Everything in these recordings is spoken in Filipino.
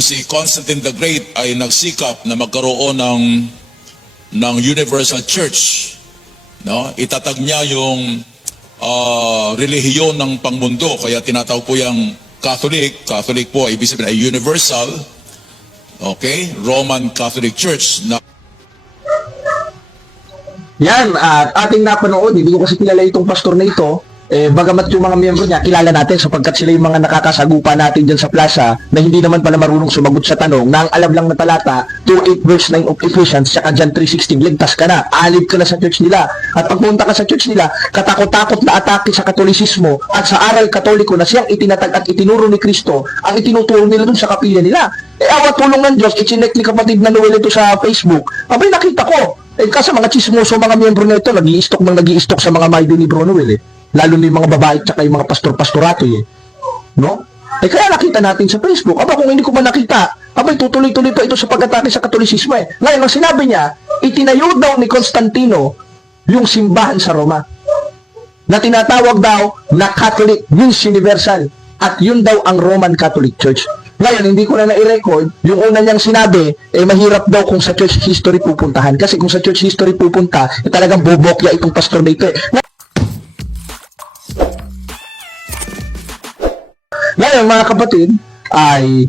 itong si Constantine the Great ay nagsikap na magkaroon ng Universal Church. No? Itatag niya yung relihiyon ng pangmundo, kaya tinatawag po yung Catholic. Catholic po, ibig sabihin ay Universal, okay? Roman Catholic Church. Yan, at ating napanood, hindi ko kasi kilala itong pastor na ito, bagamat yung mga miyembro niya, kilala natin sapagkat sila yung mga nakakasagupa natin dyan sa plaza na hindi naman pala marunong sumagot sa tanong na ang alam lang na talata, 2:8 verse 9 of Ephesians, tsaka John 3:16, ligtas ka na, alib ka na sa church nila. At pagpunta ka sa church nila, katakot-takot na atake sa Katolisismo at sa aral Katoliko na siyang itinatag at itinuro ni Kristo, ang itinuturo nila dun sa kapilya nila. Awat tulong ng Diyos, ichinek ni kapatid na Noel ito sa Facebook. Abay, nakita ko. Kasi mga chismoso, mga miyembro na ito, nag-i-stock sa mga maydo ni Bro Noel lalo na yung mga babae at yung mga pastor-pastorato no? Kaya nakita natin sa Facebook. Aba, kung hindi ko man nakita, abay, tutuloy-tuloy pa ito sa pag-atake sa Katolisismo Ngayon, ang sinabi niya, itinayo daw ni Constantino yung simbahan sa Roma na tinatawag daw na Catholic means universal at yun daw ang Roman Catholic Church. Ngayon, hindi ko na na-record, yung una niyang sinabi, mahirap daw kung sa church history pupuntahan. Kasi kung sa church history pupunta, talagang bobokya itong pastor na ito Ngayon, mga kapatid, ay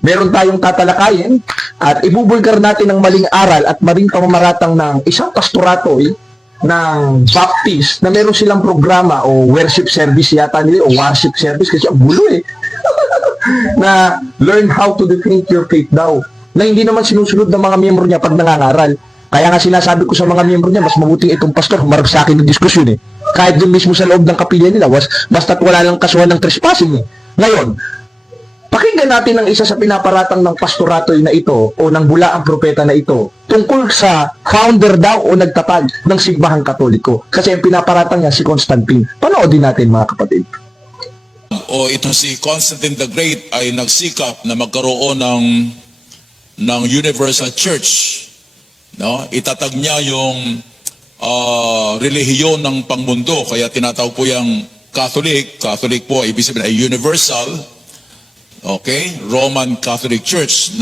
meron tayong tatalakayin at ibubulgar natin ng maling aral at maling pamamaratang ng isang pastorato ng Baptist na meron silang programa o worship service yata nila o worship service kasi ang gulo na learn how to defend your faith daw na hindi naman sinusunod ng mga miyembro niya pag nangangaral. Kaya nga sinasabi ko sa mga miyembro niya, mas mabuting itong pastor humarap sa akin ng diskusyon kahit dun mismo sa loob ng kapilya nila basta't wala lang kasuhan ng trespassing Ngayon, pakinggan natin ang isa sa pinaparatang ng pastorato na ito o ng bulaang propeta na ito tungkol sa founder daw o nagtatag ng simbahang Katoliko. Kasi ang pinaparatang niya si Constantine. Panoodin natin, mga kapatid. O itong si Constantine the Great ay nagsikap na magkaroon ng Universal Church. No? Itatag niya yung relihiyon ng pangmundo, kaya tinatawag po yung Catholic. Catholic po, ibig sabihin ay Universal, okay? Roman Catholic Church.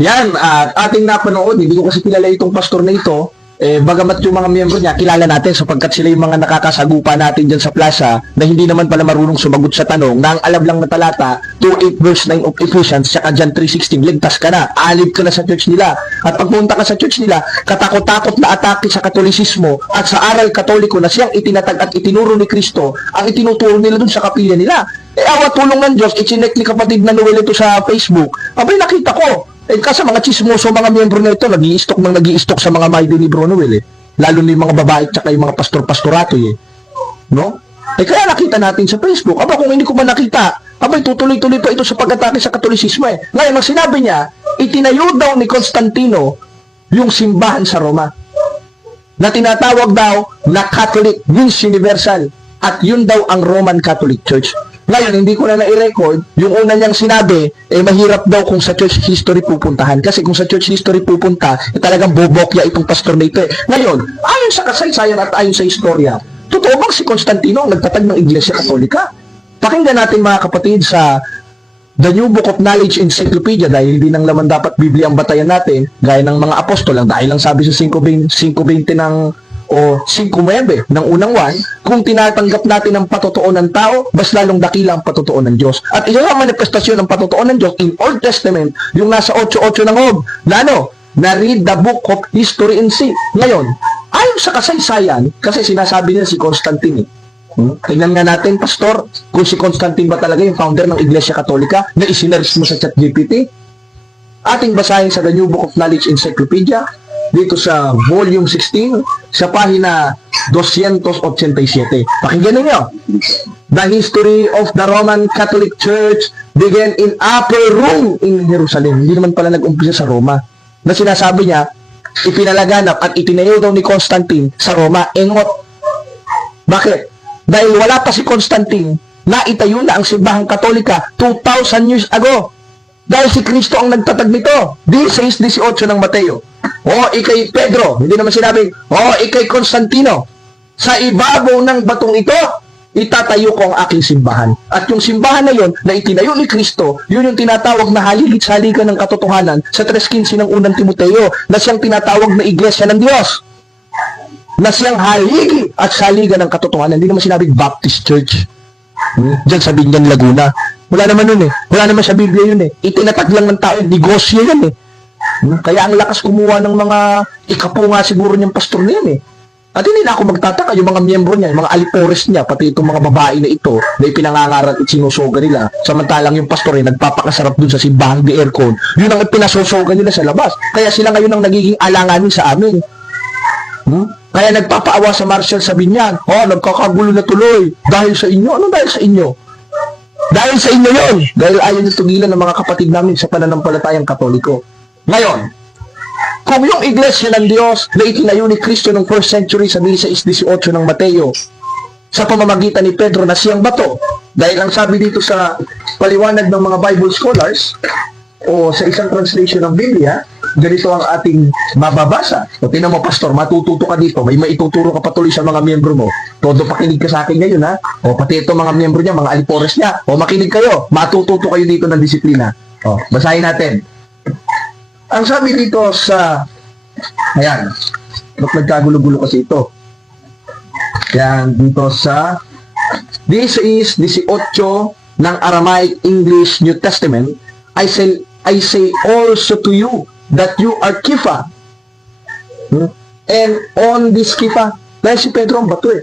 Yan, at ating napanood, hindi ko kasi kilala itong pastor na ito, bagamat yung mga miyembro niya, kilala natin sapagkat sila yung mga nakakasagupa natin dyan sa plaza na hindi naman pala marunong sumagot sa tanong na ang alam lang na talata, 2:8 verse 9 of Ephesians, tsaka John 3:16, ligtas ka na, alib ka na sa church nila. At pagpunta ka sa church nila, katakot-takot na atake sa Katolisismo at sa aral Katoliko na siyang itinatag at itinuro ni Kristo, ang itinuturo nila dun sa kapilya nila. Awat tulong ng Diyos, ichinek ni kapatid na Noel ito sa Facebook. Abay, nakita ko. Kasi mga chismoso, mga miyembro na ito, nag-i-stock sa mga maydo ni Bro Noel lalo na yung mga babae at yung mga pastor-pastorato no? Kaya nakita natin sa Facebook. Aba, kung hindi ko man nakita, abay, tutuloy-tuloy pa ito sa pag-atake sa Katolisismo Ngayon, ang sinabi niya, itinayo daw ni Constantino yung simbahan sa Roma na tinatawag daw na Catholic means universal at yun daw ang Roman Catholic Church. Ngayon, hindi ko na na-record, yung una niyang sinabi, mahirap daw kung sa church history pupuntahan. Kasi kung sa church history pupunta, talagang bobokya itong pastor na ito Ngayon, ayon sa kasaysayan at ayon sa istorya, totoo bang si Constantino ang nagtatag ng Iglesia Katolika? Pakinggan natin, mga kapatid, sa The New Book of Knowledge Encyclopedia, dahil hindi nang laman dapat Biblia ang batayan natin, gaya ng mga apostol lang, dahil lang sabi sa 5:20 o 5:9 ng unang 1, kung tinatanggap natin ang patotoo ng tao, mas lalong dakila ang patotoo ng Diyos. At isa sa manifestasyon ng patotoo ng Diyos in Old Testament, yung nasa 8:8 ng Job, na read the book of history and see. Ngayon, ayon sa kasaysayan, kasi sinasabi niya si Constantine tingnan nga natin, pastor, kung si Constantine ba talaga yung founder ng Iglesia Katolika na isinerge mo sa ChatGPT. Ating basahin sa The New Book of Knowledge Encyclopedia dito sa volume 16 sa pahina 287. Pakinggan niyo. The history of the Roman Catholic Church began in Upper Rome in Jerusalem. Hindi naman pala nag-umpisa sa Roma. Na sinasabi niya, ipinalaganap at itinayo daw ni Constantine sa Roma. Engot. Bakit? Dahil wala pa si Constantine na itayo na ang simbahang Katolika 2,000 years ago. Dahil si Kristo ang nagtatag nito. 16:18 ng Mateo. O ikay Pedro, hindi naman sinabing, o ikay Constantino, sa ibabaw ng batong ito, itatayo ko ang aking simbahan. At yung simbahan na yon na itinayo ni Kristo, yun yung tinatawag na haligit-saligan ng katotohanan sa 3:15 ng unang Timoteo, na siyang tinatawag na iglesia ng Diyos. Na siyang haligi at saligan ng katotohanan. Hindi naman sinabing Baptist Church. Diyan sa Binyan, Laguna. Wala naman nun eh. Wala naman sa Biblia yun eh. Itinatag lang ng tao. Negosyo yan eh. Kaya ang lakas kumuha ng mga ikapunga siguro niyang pastor na yan eh. At hindi na ako magtataka yung mga miyembro niya, yung mga alipores niya, pati itong mga babae na ito, na ipinangangarat at sinusoga nila. Samantalang yung pastor ay nagpapakasarap dun sa simbahan di aircon. Yun ang pinasosoga nila sa labas. Kaya sila ngayon ang nagiging alanganin sa amin. Kaya nagpapaawa sa Marshall sa Binyan. Nagkakagulo na tuloy. Dahil sa inyo. Ano dahil sa inyo? Dahil sa inyo yun. Dahil ayaw nyo tugilan ng mga kapatid namin sa pananampalatayang Katoliko. Ngayon, kung yung iglesia ng Diyos na itinayo ni Kristo ng 1st century sa 16:18 ng Mateo, sa pamamagitan ni Pedro na siyang bato, dahil ang sabi dito sa paliwanag ng mga Bible scholars, o sa isang translation ng Biblia, ganito ang ating mababasa. O tinan mo, pastor, matututo ka dito. May maituturo ka patuloy sa mga miyembro mo. Todo pakinig ka sa akin ngayon, ha? O pati ito mga miyembro niya, mga alipores niya. O makinig kayo. Matututo kayo dito ng disiplina. O, basahin natin. Ang sabi dito sa... Ayan. Nagkagulo-gulo kasi ito. Yan, dito sa... This is 18 ng Aramaic English New Testament. I say also to you that you are Kifa. And on this Kifa, dahil si Pedro ang bato eh.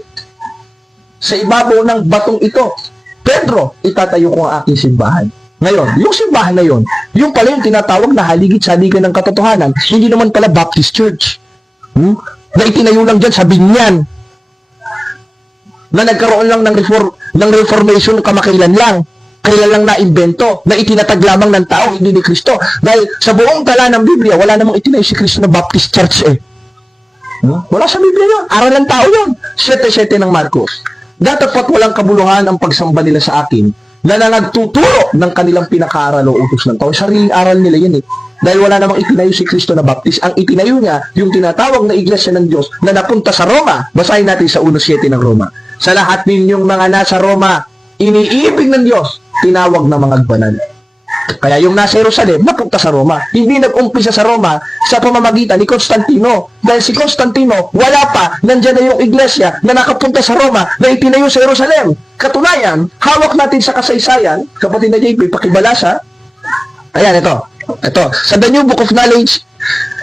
Sa ibabaw ng batong ito, Pedro, itatayo ko ang aking simbahan. Ngayon, yung simbahan na yun, yung pala yung tinatawag na haligit-saligan ng katotohanan, hindi naman pala Baptist Church. Na itinayo lang dyan sa Binyan. Na nagkaroon lang ng reformation kamakailan lang. Kailan lang na-invento, na itinatag lamang ng tao, hindi ni Kristo. Dahil sa buong tala ng Biblia, wala namang itinayo si Kristo na Baptist Church eh. Wala sa Biblia yun. Aral ng tao yun. 7:7 ng Marcos. Datapat walang kabuluhan ang pagsamba nila sa akin na nagtuturo ng kanilang pinakaaral o utos ng tao. Sariling aral nila yun eh. Dahil wala namang itinayo si Kristo na Baptist. Ang itinayo niya, yung tinatawag na iglesia ng Diyos na napunta sa Roma. Basahin natin sa 1:7 ng Roma. Sa lahat ninyong mga nasa Roma, iniibig ng Diyos, tinawag na mga banal. Kaya yung nasa Jerusalem, napunta sa Roma. Hindi nag-umpisa sa Roma sa pamamagitan ni Constantino. Dahil si Constantino, wala pa, nandyan na yung iglesia na nakapunta sa Roma na itinayo sa Jerusalem. Katunayan, hawak natin sa kasaysayan, kapatid na JP, pakibalasa. Ayan, ito. Sa The New Book of Knowledge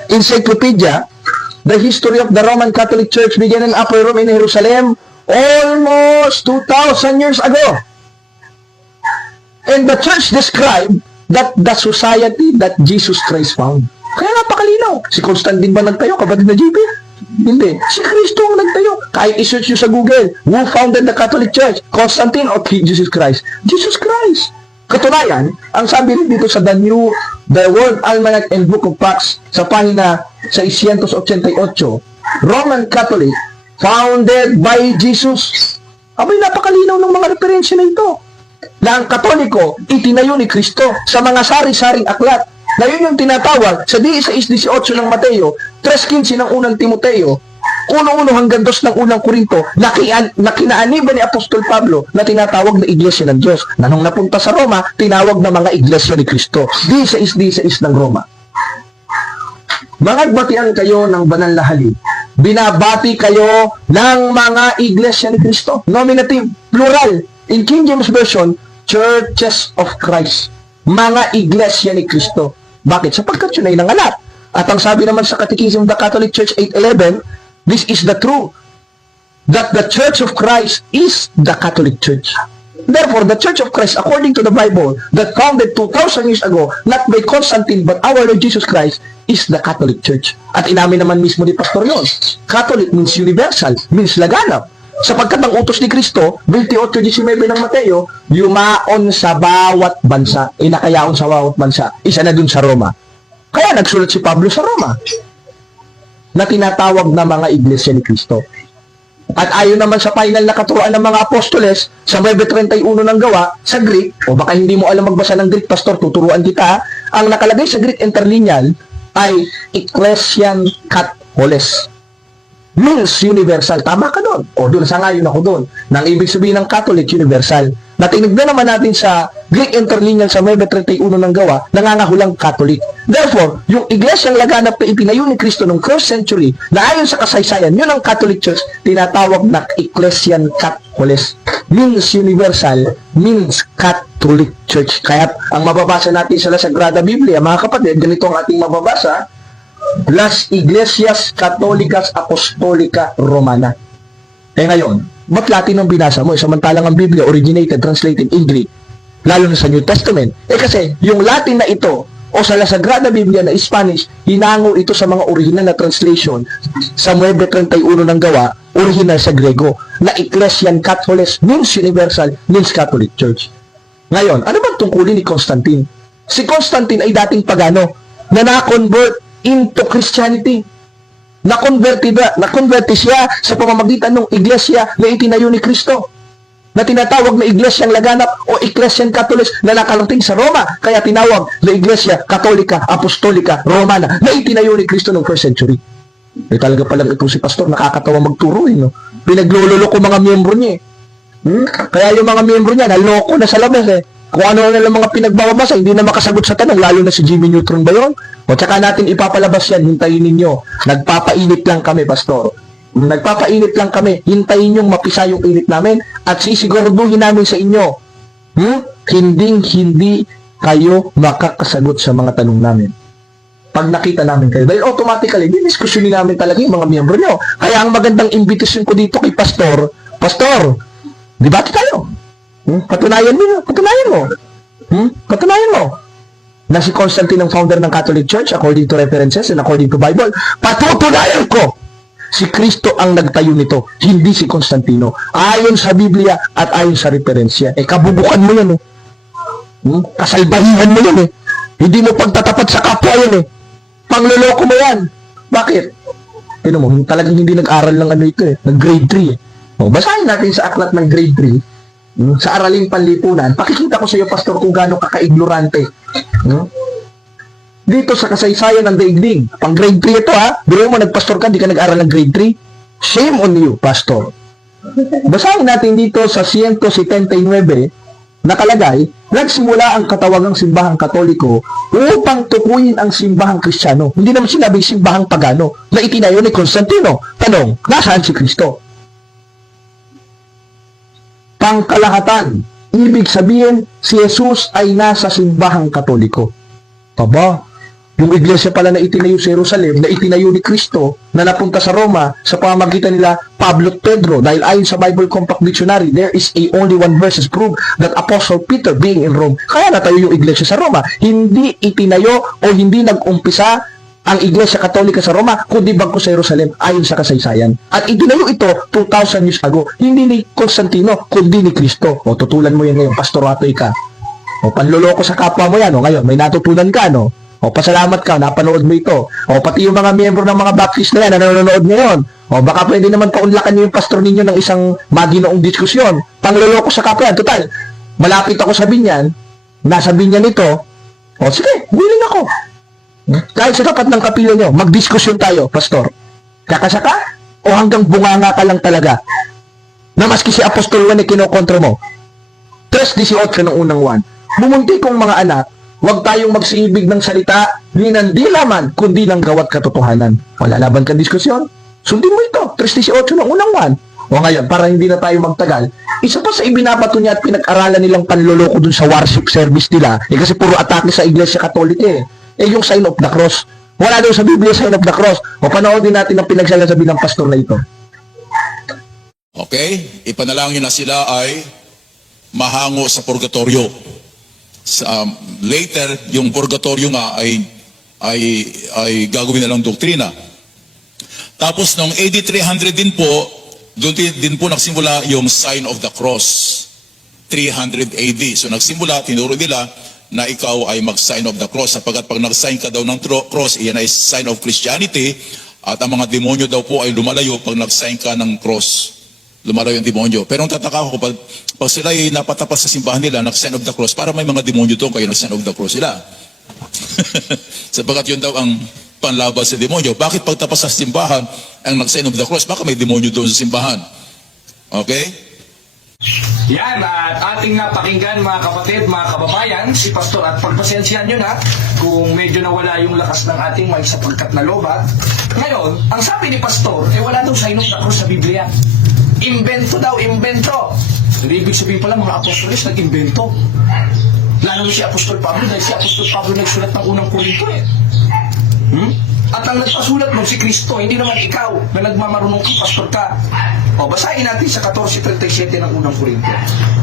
Encyclopedia, the history of the Roman Catholic Church began in Upper Rome in Jerusalem almost 2,000 years ago. And the church described that the society that Jesus Christ found. Kaya napakalinaw. Si Constantine ba nagtayo, kapatid na JP? Hindi. Si Kristo ang nagtayo. Kahit i-search nyo sa Google, who founded the Catholic Church? Constantine or Jesus Christ? Jesus Christ. Katunayan, ang sabi rin dito sa The World Almanac and Book of Facts, sa pahina 688, Roman Catholic, founded by Jesus. Abay, napakalinaw ng mga referensya na ito. Na ang Katoliko, itinayo ni Kristo sa mga sari-saring aklat. Na yun yung tinatawag sa 16:18 ng Mateo, 3:15 ng unang Timoteo, 1:1 hanggang 2 ng unang Korinto, na kinaaniban ni Apostol Pablo na tinatawag na iglesia ng Diyos. Na nung napunta sa Roma, tinawag na mga iglesia ni Kristo. 16:16 ng Roma. Magbatian kayo ng banal na halin. Binabati kayo ng mga iglesia ni Kristo. Nominative, plural. In King James Version, Churches of Christ. Mga iglesia ni Kristo. Bakit? Sapagkat yun ay nanganak. At ang sabi naman sa Catechism of the Catholic Church 8:11, this is the truth, that the Church of Christ is the Catholic Church. Therefore, the Church of Christ, according to the Bible, that founded 2,000 years ago, not by Constantine, but our Lord Jesus Christ, is the Catholic Church. At inamin naman mismo ni Pastor yun. Catholic means universal, means laganap. Sapagkat ang utos ni Kristo, 28:19 ng Mateo, yumaon sa bawat bansa, inakayaon sa bawat bansa, isa na dun sa Roma. Kaya nagsulat si Pablo sa Roma, na tinatawag na mga iglesia ni Kristo. At ayon naman sa final na katuruan ng mga apostoles, sa 9:31 ng Gawa, sa Greek, o baka hindi mo alam magbasa ng Greek, Pastor, tuturuan kita, ang nakalagay sa Greek interlineal ay Ecclesian Katholes. means universal. Tama ka doon. O doon, sangayon ako doon. Nang ibig sabihin ng Catholic, universal. Natinignan naman natin sa Greek interlineal sa 9:31 ng gawa, nangangahulang Catholic. Therefore, yung iglesyang laganap na itinayo ni Kristo noong 1st century, na ayon sa kasaysayan, yun ang Catholic Church, tinatawag na Ecclesian Catholicos. Means universal, means Catholic Church. Kaya ang mababasa natin sa Sagrada Biblia, mga kapatid, ganito ang ating mababasa, Las Iglesias Católicas Apostolica Romana. Ngayon, ba't Latin ang binasa mo? Samantalang ang Biblia originated, translated in Greek, lalo na sa New Testament. Kasi, yung Latin na ito, o sa La Sagrada Biblia na Spanish, hinango ito sa mga original na translation sa 9:31 ng gawa, original sa Grego, na Ecclesian Catholicos means universal, means Catholic Church. Ngayon, ano ba tungkulin ni Constantine? Si Constantine ay dating pagano na na-convert into Christianity. Na-convert siya sa pamamagitan ng iglesia na itinayo ni Kristo, na tinatawag na Iglesyang Laganap o Ecclesian Catholicos na nakarating sa Roma, kaya tinawag na Iglesia Katolika Apostolika Romana na itinayo ni Kristo noong 1st century. Talaga palang ito si Pastor, nakakatawa magturo no? Pinaglulolo ko mga miyembro niya Kaya yung mga miyembro niya, naloko na sa labas Kung ano na lang mga pinagbabasa, hindi na makasagot sa tanong, lalo na si Jimmy Neutron ba yun? O tsaka natin ipapalabas yan, hintayin ninyo. Nagpapainit lang kami, Pastor. Nagpapainit lang kami, hintayin yung mapisa yung init namin at sisiguraduhin namin sa inyo. Hindi kayo makakasagot sa mga tanong namin. Pag nakita namin kayo, dahil automatically, didiskusyonin namin talaga yung mga miyembro nyo. Kaya ang magandang invitation ko dito kay Pastor, debate tayo. Patunayan mo na si Constantine ang founder ng Catholic Church according to references and according to Bible. Patutunayan ko si Kristo ang nagtayo nito, hindi si Constantino. Ayon sa Biblia at ayon sa referensya. Kabubukan mo yan kasalbahihan mo yan Hindi mo pagtatapat sa kapwa yan Pangloloko mo yan. Bakit? Tignan mo, talagang hindi nag-aral ng ito ng grade 3 basahin natin sa aklat ng grade 3 sa Araling Panlipunan, pakikita ko sa iyo, Pastor, kung gaano kaka-ignorante. Dito sa kasaysayan ng daigdig, pang grade 3 ito biro mo, nagpastor ka, di ka nag-aral ng grade 3. Shame on you, Pastor. Basahin natin dito sa 179, nakalagay, nagsimula ang katawagang simbahang Katoliko upang tukuyin ang simbahang Kristiyano. Hindi naman sinabing simbahang pagano na itinayo ni Constantino. Tanong, nasaan si Kristo? Pangkalahatan, ibig sabihin, si Jesus ay nasa simbahang Katoliko. Yung iglesia pala na itinayo sa Jerusalem, na itinayo ni Kristo, na napunta sa Roma, sa pamamagitan nila Pablo at Pedro, dahil ayon sa Bible Compact Dictionary, there is only one verse prove that Apostle Peter being in Rome. Kaya natayo yung iglesia sa Roma. Hindi itinayo o hindi nag-umpisa ang Iglesia Katolika sa Roma, kundi bagko sa Jerusalem, ayon sa kasaysayan. At itinayo ito 2,000 years ago, hindi ni Constantino, kundi ni Kristo. Tutulan mo yan ngayon, pastoratoy ka. Panloloko sa kapwa mo yan, ngayon, may natutunan ka, pasalamat ka, napanood mo ito. Pati yung mga miyembro ng mga Baptist na yan, na nanonood ngayon. Baka pwede naman paunlakan nyo yung pastor ninyo ng isang maginoong diskusyon. Panloloko sa kapwa yan, total. Malapit ako sa binyan, nasa binyan ito, sige, willing ako. Kahit sa tapat ng kapila nyo, magdiskusyon tayo, Pastor. Kakasa ka? O hanggang bunganga ka lang talaga? Na maski si Apostol Juan kinokontra mo. 3:18 ng unang 1. Bumunti kong mga anak, huwag tayong magsiibig ng salita, ni ng dilaman, kundi ng gawat katotohanan. Wala laban kang diskusyon? Sundin mo ito, 3:18 ng unang 1. O ngayon, para hindi na tayo magtagal, isa pa sa ibinabato niya at pinag-aralan nilang panloloko dun sa worship service nila, kasi puro atake sa Iglesia Katolika yung sign of the cross. Wala daw sa Biblia sign of the cross. Panoodin natin ang pinagsasabi ng pastor na ito. Okay? Ipanalangin na sila ay mahango sa purgatorio. Later, yung purgatorio nga ay gagawin na lang doktrina. Tapos noong AD 300 din po, doon din po nagsimula yung sign of the cross. 300 AD. So nagsimula, tinuro nila na ikaw ay mag-sign of the cross. Sapagkat pag nag-sign ka daw ng cross, iyan ay sign of Christianity. At ang mga demonyo daw po ay lumalayo pag nag-sign ka ng cross. Lumalayo yung demonyo. Pero ang tataka ko, pag sila ay napatapas sa simbahan nila, nag-sign of the cross, para may mga demonyo doon, kaya nag-sign of the cross sila. Sapagkat yun daw ang panlaban sa demonyo. Bakit pagtapas sa simbahan ang nag-sign of the cross? Baka may demonyo doon sa simbahan. Okay? Yan, at ating napakinggan mga kapatid, mga kababayan, si Pastor, at pagpasensyahan nyo na kung medyo nawala yung lakas ng ating may sapagkat na lobat. Ngayon, ang sabi ni Pastor, wala daw sign of the cross sa Biblia. Imbento daw, imbento. Hindi ibig sabihin pala mga apostolis nag-imbento. Lalo na si Apostol Pablo, dahil si Apostol Pablo nagsulat ng unang Korinto At ang nagpasulat mo si Kristo, hindi naman ikaw na nagmamarunong kang pastor ka. O, basahin natin sa 14:37 ng unang Korinto.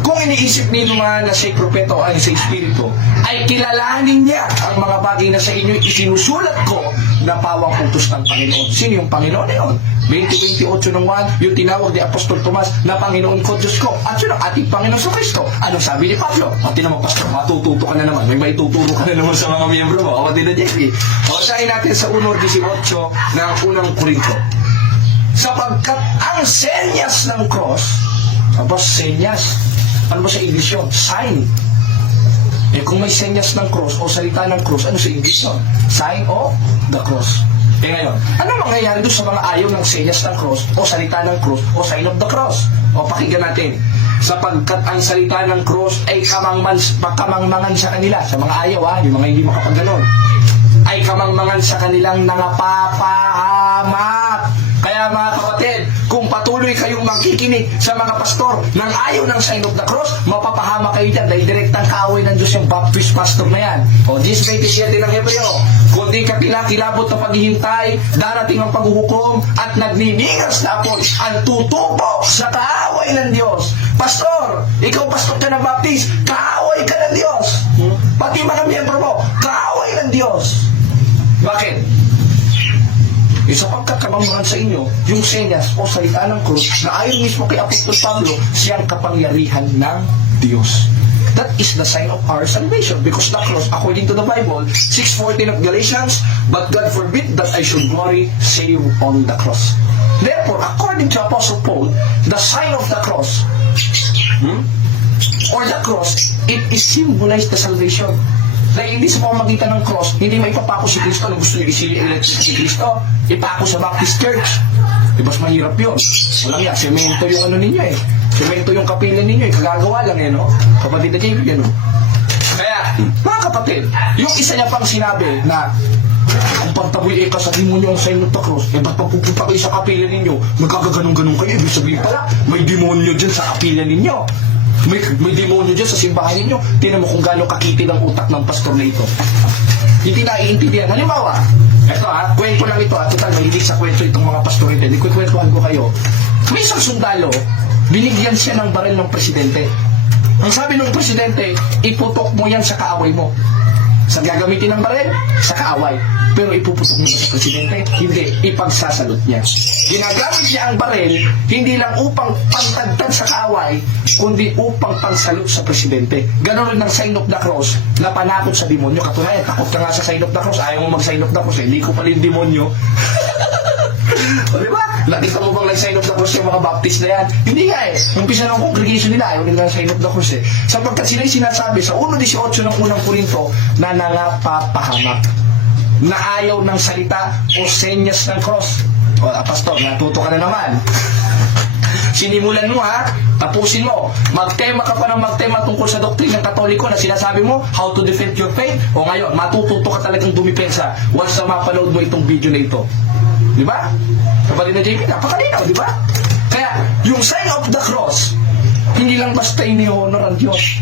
Kung iniisip ninyo nga na siya propeta o ay sa Espiritu, ay kilalanin niya ang mga bagay na sa inyo isinusulat ko na pawang utos ng Panginoon. Sino yung Panginoon na yun? 20:28 ng 1, yung tinawag ni Apostol Tomas na Panginoon ko, Diyos ko. At yun ang ating Panginoon sa Kristo. Anong sabi ni Pablo? Pati naman, Pastor, matututo ka na naman. May maituturo ka na naman sa mga miyembro mo. O, din na JP. O, sahin natin sa 1:18 ng unang Korinto. Sapagkat ang senyas ng cross, senyas, ano ba sa English yun? Sign. Kung may senyas ng cross o salita ng cross, ano sa English yun? Sign of the cross. Ngayon, ano mangyayari doon sa mga ayaw ng senyas ng cross o salita ng cross o sign of the cross? O pakinggan natin. Sapagkat ang salita ng cross ay kamangmangan sa kanila. Sa mga ayaw, yung mga hindi makapagganon, ay kamangmangan sa kanilang nangapapahamak. Kaya mga kapatid, kung patuloy kayong makikinig sa mga pastor ng ayaw ng sign of the cross, mapapahama kayo dyan dahil direktang kaaway ng Diyos yung Baptist pastor na yan. O, 10:27 ng Hebreo, kundi kakilakilabot na paghihintay, darating ang paghuhukom, at nagniningas na apoy ang tutubo sa kaaway ng Diyos. Pastor, ikaw pastor ka ng Baptist, kaaway ka ng Diyos. Pati mga miyembro mo, kaaway ng Diyos. Bakit? Sapagkat kamangmangan sa inyo, yung senyas o salita ng krus na ayon mismo kay Apostol Pablo, siyang kapangyarihan ng Diyos. That is the sign of our salvation, because the cross, according to the Bible, 6:14 of Galatians, but God forbid that I should glory save on the cross. Therefore, according to Apostle Paul, the sign of the cross, or the cross, it is symbolized the salvation. Dahil hindi sa pamamagitan ng cross, hindi maipapako si Kristo na gusto niyo i-elect si Kristo. Ipako sa Baptist Church. Diba, mas mahirap yun. Walang yan, semento yung ano ninyo semento yung kapila ninyo kagagawa lang no? Kapatid na JP, Kaya, mga kapatid, yung isa niya pang sinabi na kung pagtaboy ka sa demonyo ang sign of the cross, ba't pagpupunta kayo sa kapila ninyo, magkagaganong-ganong kayo, ibig sabihin pala, may demonyo dyan sa kapila ninyo. May demonyo dyan sa simbahan ninyo. Tingnan mo kung gaano kakitid ang utak ng pastor na ito. Hindi naiintindihan. Halimbawa, kwento lang ito. Total, mahilig sa kwento itong mga pastor ito. Hindi ko kwentuhan ko kayo. May isang sundalo, binigyan siya ng baril ng presidente. Ang sabi ng presidente, iputok mo yan sa kaaway mo. Sa gagamitin ng baril, sa kaaway. Pero ipuputok mo sa presidente, hindi, ipagsasalot niya. Ginagamit niya ang baril, hindi lang upang pantagtad sa kaaway, kundi upang pangsalot sa presidente. Ganon rin ang sign of the cross na panakot sa demonyo. Katunayan, takot ka nga sa sign of the cross, ayaw mo mag-sign of the cross, hindi ko pala yung demonyo. O, diba? Nakita mo bang nag-sign of the cross yung mga Baptist na yan? Hindi nga Umpisa ng congregation nila, ayaw nila sign of the cross Sapagkat sila sinasabi sa 1:18 ng unang Korinto na nangapapahamak, na ayaw ng salita o senyas ng cross. O, pastor, natuto ka na naman. Sinimulan mo tapusin mo. Magtema ka pa ng magtema tungkol sa doktrina ng Katoliko na sinasabi mo, how to defend your faith. O ngayon, matututo ka talagang dumipensa once na mapanood mo itong video na ito. Di ba? Kapatid na JP, napakalinaw, di ba? Kaya, yung sign of the cross, hindi lang basta ini-honor ang Diyos.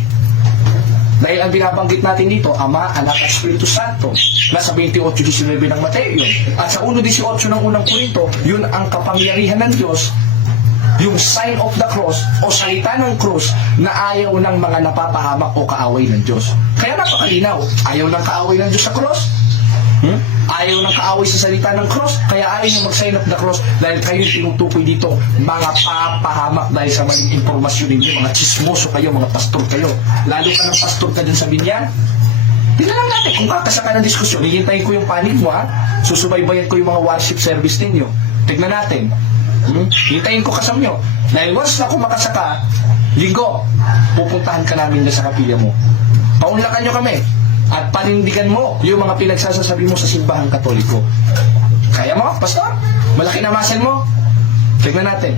Dahil ang binabanggit natin dito, Ama, Anak at Espiritu Santo, nasa 28:19 ng Mateo yun. At sa 1:18 ng unang Korinto, yun ang kapangyarihan ng Diyos, yung sign of the cross o salita ng cross na ayaw ng mga napapahamak o kaaway ng Diyos. Kaya napakalinaw, ayaw ng kaaway ng Diyos sa cross. Ayaw ng kaaway sa salita ng cross, kaya ayaw nyo mag-sign of the cross dahil kayo tinutukoy dito mga papahamak dahil sa maling impormasyon ninyo, mga chismoso kayo, mga pastor kayo. Lalo ka ng pastor ka dyan sa binyan. Tingnan lang natin, kung kakasaka ng diskusyon, hihintayin ko yung panig mo susubaybayan ko yung mga worship service ninyo. Tignan natin. Hintayin ko kasam nyo. Dahil once na kung makasaka, linggo, pupuntahan ka namin na sa kapilya mo. Paunlakan nyo kami. at panindigan mo yung mga pinagsasasabi mo sa simbahang Katoliko. Kaya mo, Pastor? Malaki na muscle mo? Tignan natin.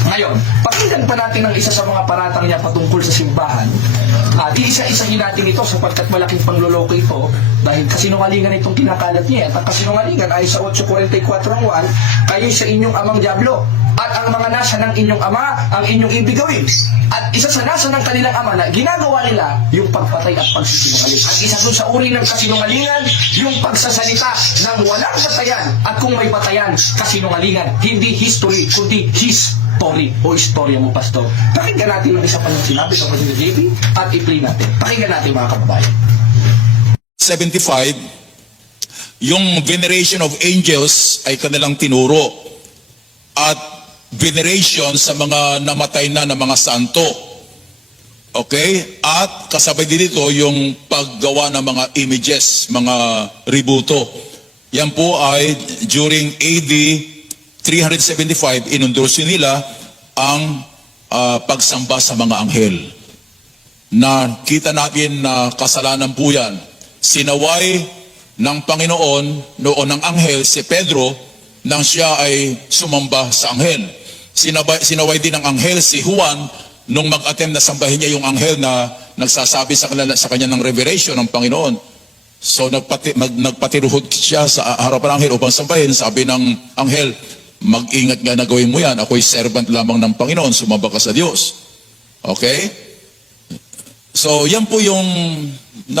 Ngayon, pakinggan pa natin ang isa sa mga paratang niya patungkol sa simbahan. Iisa-isahin natin ito sapagkat malaking pangloloko ito dahil kasinungalingan itong kinakalat niya. At ang kasinungalingan ay sa 8:44:1, kayo sa inyong amang diablo at ang mga nasa ng inyong ama ang inyong ibigawin. At isa sa nasa ng kanilang ama na ginagawa nila yung pagpatay at pagsisinungaling. At isa dun sa uri ng kasinungalingan, yung pagsasalita ng walang batayan. At kung may batayan, kasinungalingan. Hindi history, kundi history o istorya mo, Pastor. Pakinggan natin ang isa pa ng sinabi sa Pastor JP at i-play natin. Pakinggan natin mga kababayan. 75, yung veneration of angels ay kanilang tinuro at veneration sa mga namatay na mga santo. Okay? At kasabay din dito yung paggawa ng mga images, mga ributo. Yan po ay during AD 375, inundurso nila ang pagsamba sa mga anghel. Na kita natin na kasalanan po yan. Sinaway ng Panginoon noon ng anghel si Pedro nang siya ay sumamba sa anghel. Sinaway din ng anghel si Juan nung mag-attempt na sambahin niya yung anghel na nagsasabi sa kanya ng revelation ng Panginoon. So nagpatiruhod siya sa harapan ng anghel upang sambahin. Sabi ng anghel, mag-ingat nga na gawin mo yan. Ako'y servant lamang ng Panginoon. Sumamba ka sa Diyos. Okay? So yan po yung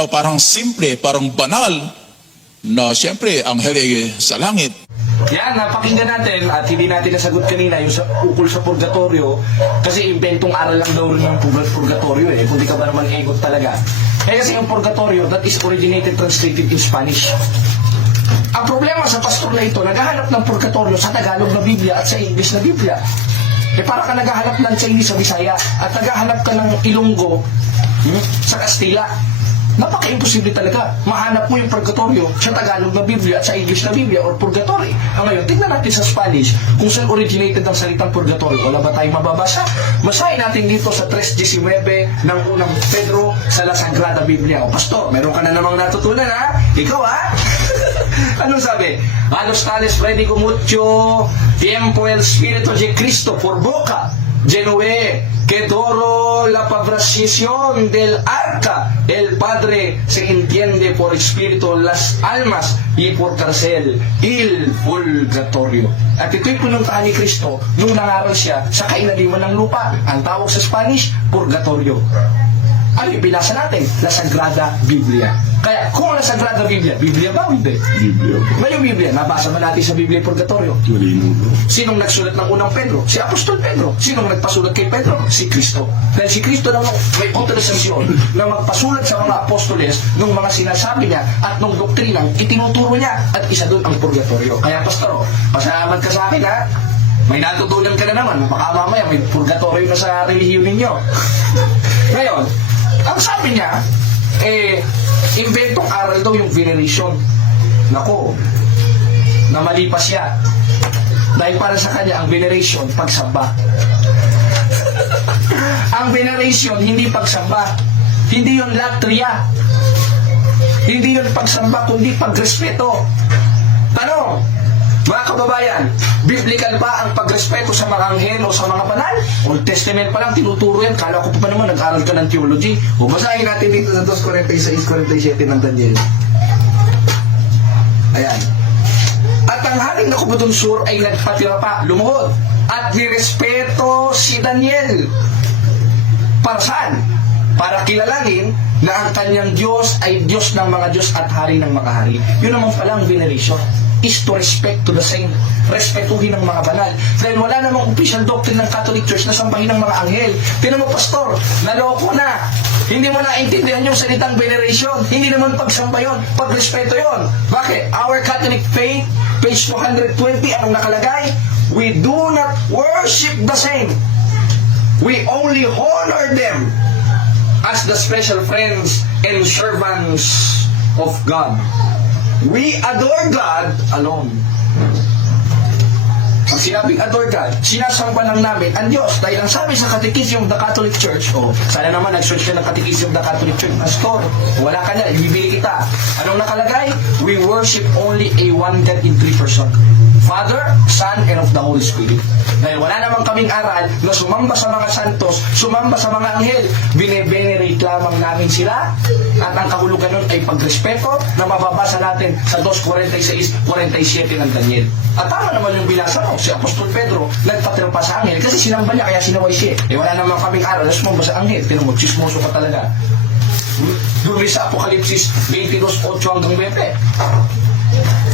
parang simple, parang banal na siyempre anghel ay sa langit. Yan, napakinggan natin at hindi natin nasagot kanina yung ukol sa purgatorio kasi inventong aral lang daw rin ng purgatorio kung di ka ba naman egot talaga. Kasi yung purgatorio, that is originated, translated in Spanish. Ang problema sa pastor na ito, naghahanap ng purgatorio sa Tagalog na Biblia at sa English na Biblia. Para ka naghahanap ng Chinese sa Bisaya at naghahanap ka ng Ilonggo sa Kastila. Napaka-imposible talaga. Mahanap mo yung purgatorio sa Tagalog na Biblia at sa English na Biblia or purgatory. Ngayon, tingnan natin sa Spanish kung saan originated ang salitang purgatorio. Wala ba tayong mababasa? Basahin natin dito sa 3:19 ng unang Pedro sa La Sagrada Biblia. O Pastor, meron ka na namang natutunan ha? Ikaw ha? Anong sabi? A los tales predico mucho tiempo el Espíritu de Cristo por boca Genoe, que doro la pavraciación del arca, el Padre se entiende por espíritu las almas y por cárcel, il purgatorio. At ito'y pinuntahan ni Kristo nung nangaral siya sa kailaliman ng lupa. Ang tawag sa Spanish, purgatorio. Ano yung binasa natin? La Sagrada Biblia. Kaya kung La Sagrada Biblia, Biblia ba o hindi? Biblia. Ngayong Biblia, nabasa ba natin sa Biblia purgatorio? Malino, bro. Sinong nagsulat ng unang Pedro? Si Apostol Pedro. Sinong nagpasulat kay Pedro? Si Kristo. Dahil si Kristo naman may autorisasyon na magpasulat sa mga apostoles ng mga sinasabi niya at ng doktrinang itinuturo niya at isa doon ang purgatorio. Kaya Pastor, pasalamat ka sa akin ha. May natutunan ka na naman. Baka mamaya may purgatorio na sa relihiyon ninyo. Ngayon, ang sabi niya, inventong aral daw yung veneration. Nako, na mali pa siya. Dahil para sa kanya, ang veneration, pagsamba. Ang veneration, hindi pagsamba. Hindi yun latria. Hindi yun pagsamba, kundi pagrespeto. Tanong, mga kababayan, biblical ba ang pagrespeto sa mga anghel o sa mga banal? Old Testament pa lang, tinuturo yan. Kala ko pa naman, nag-aral ka ng theology. O basahin natin dito sa 2:46-47 ng Daniel. Ayan. At ang haring Nabucodonosor ay nagpatira pa, lumuhod, at nirespeto si Daniel. Para saan? Para kilalanin na ang kanyang Diyos ay Diyos ng mga Diyos at Hari ng mga hari. Yun naman pala ang veneration. Is to respect to the saint. Respetuhin ng mga banal. Dahil wala namang official doctrine ng Catholic Church na sambahin ng mga anghel. Tinan mo, Pastor, naloko na. Hindi mo naintindihan yung salitang veneration. Hindi naman pagsamba yun, pagrespeto yun. Bakit? Our Catholic faith, page 220, anong nakalagay? We do not worship the saint. We only honor them as the special friends and servants of God. We adore God alone. pag sinabing adore God, sinasamba lang namin ang Diyos. Dahil ang sabi sa Catechism of the Catholic Church, sana naman nag-search ka ng Catechism of the Catholic Church, Pastor, wala ka na, ibibili kita. Anong nakalagay? We worship only a one God in three person. Father, Son, and of the Holy Spirit. Dahil wala namang kaming aral na sumamba sa mga santos, sumamba sa mga anghel, bine-venerate lamang namin sila, at ang kahulugan nun ay pagrespeto na mababasa natin sa 2:46-47 ng Daniel. At tama naman yung binasa mo, si Apostol Pedro nagpatira pa sa anghel kasi sinamba niya, kaya sinaway siya. Wala namang kaming aral na sumamba sa anghel, tinamog, chismoso ka talaga. Doon sa Apokalipsis 22:8 hanggang 20.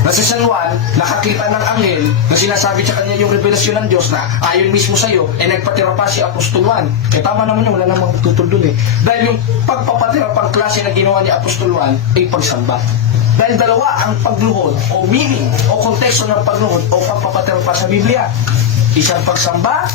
Na si San Juan, nakakita ng anghel na sinasabi sa kanya yung revelasyon ng Diyos na ayon mismo sa iyo, nagpatira pa si Apostol Juan. Kaya tama naman yun, wala namang tutol dun eh. Dahil yung pagpapatira pang klase na ginawa ni Apostol Juan ay pagsamba. Dahil dalawa ang pagluhod o meaning o konteksto ng pagluhod o pagpapatira pa sa Biblia. Isang pagsamba